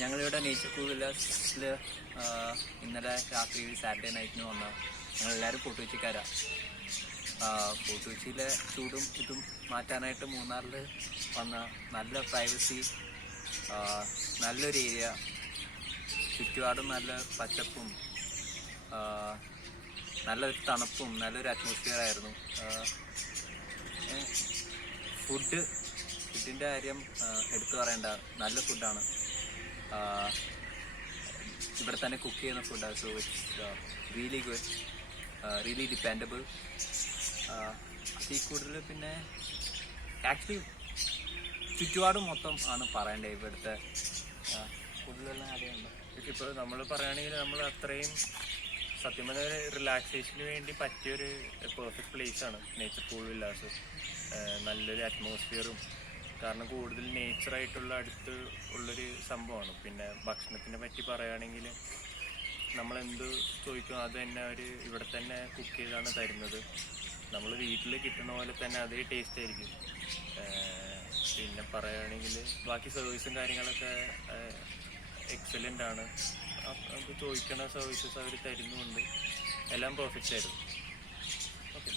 ഞങ്ങളിവിടെ nature cool വില്ലേജിൽ ഇന്നലെ രാത്രി സാറ്റർഡേ നൈറ്റിന് വന്ന ഞങ്ങളെല്ലാവരും ഫോർട്ട് കൊച്ചിക്കാരാണ്. ഫോർട്ട് കൊച്ചിയിലെ ചൂടും ഇതും മാറ്റാനായിട്ട് മൂന്നാറിൽ വന്ന നല്ല പ്രൈവസി, നല്ലൊരു ഏരിയ, ചുറ്റുപാടും നല്ല പച്ചപ്പും നല്ലൊരു തണുപ്പും നല്ലൊരു അറ്റ്മോസ്ഫിയർ ആയിരുന്നു. ഫുഡിൻ്റെ കാര്യം എടുത്തു പറയേണ്ട, നല്ല ഫുഡാണ്. ഇവിടെ തന്നെ കുക്ക് ചെയ്യുന്ന ഫുഡാണ്. So it's really good, really dependable. അതിൽ കൂടുതൽ പിന്നെ ആക്ച്വലി ചുറ്റുപാടും മൊത്തം ആണ് പറയേണ്ടത്. ഇവിടുത്തെ കൂടുതലുള്ള കാര്യമുണ്ട്. ഇപ്പോൾ നമ്മൾ പറയുകയാണെങ്കിൽ നമ്മൾ അത്രയും സത്യം പറഞ്ഞ റിലാക്സേഷന് വേണ്ടി പറ്റിയൊരു പെർഫെക്റ്റ് പ്ലേസാണ് നേച്ചർ കൂൾ വില്ലാസ്. നല്ലൊരു അറ്റ്മോസ്ഫിയറും, കാരണം കൂടുതൽ നേച്ചറായിട്ടുള്ള അടുത്ത് ഉള്ളൊരു സംഭവമാണ്. പിന്നെ ഭക്ഷണത്തിനെ പറ്റി പറയുകയാണെങ്കിൽ നമ്മളെന്ത് ചോദിക്കും അത് തന്നെ അവർ ഇവിടെ തന്നെ കുക്ക് ചെയ്താണ് തരുന്നത്. നമ്മൾ വീട്ടിൽ കിട്ടുന്ന പോലെ തന്നെ അതേ ടേസ്റ്റ് ആയിരിക്കും. പിന്നെ പറയുകയാണെങ്കിൽ ബാക്കി സർവീസും കാര്യങ്ങളൊക്കെ എക്സലൻ്റ് ആണ്. നമുക്ക് ചോദിക്കുന്ന സർവീസസ് അവർ തരുന്നുണ്ട്. എല്ലാം പെർഫെക്റ്റ് ആയിരുന്നു. ഓക്കെ.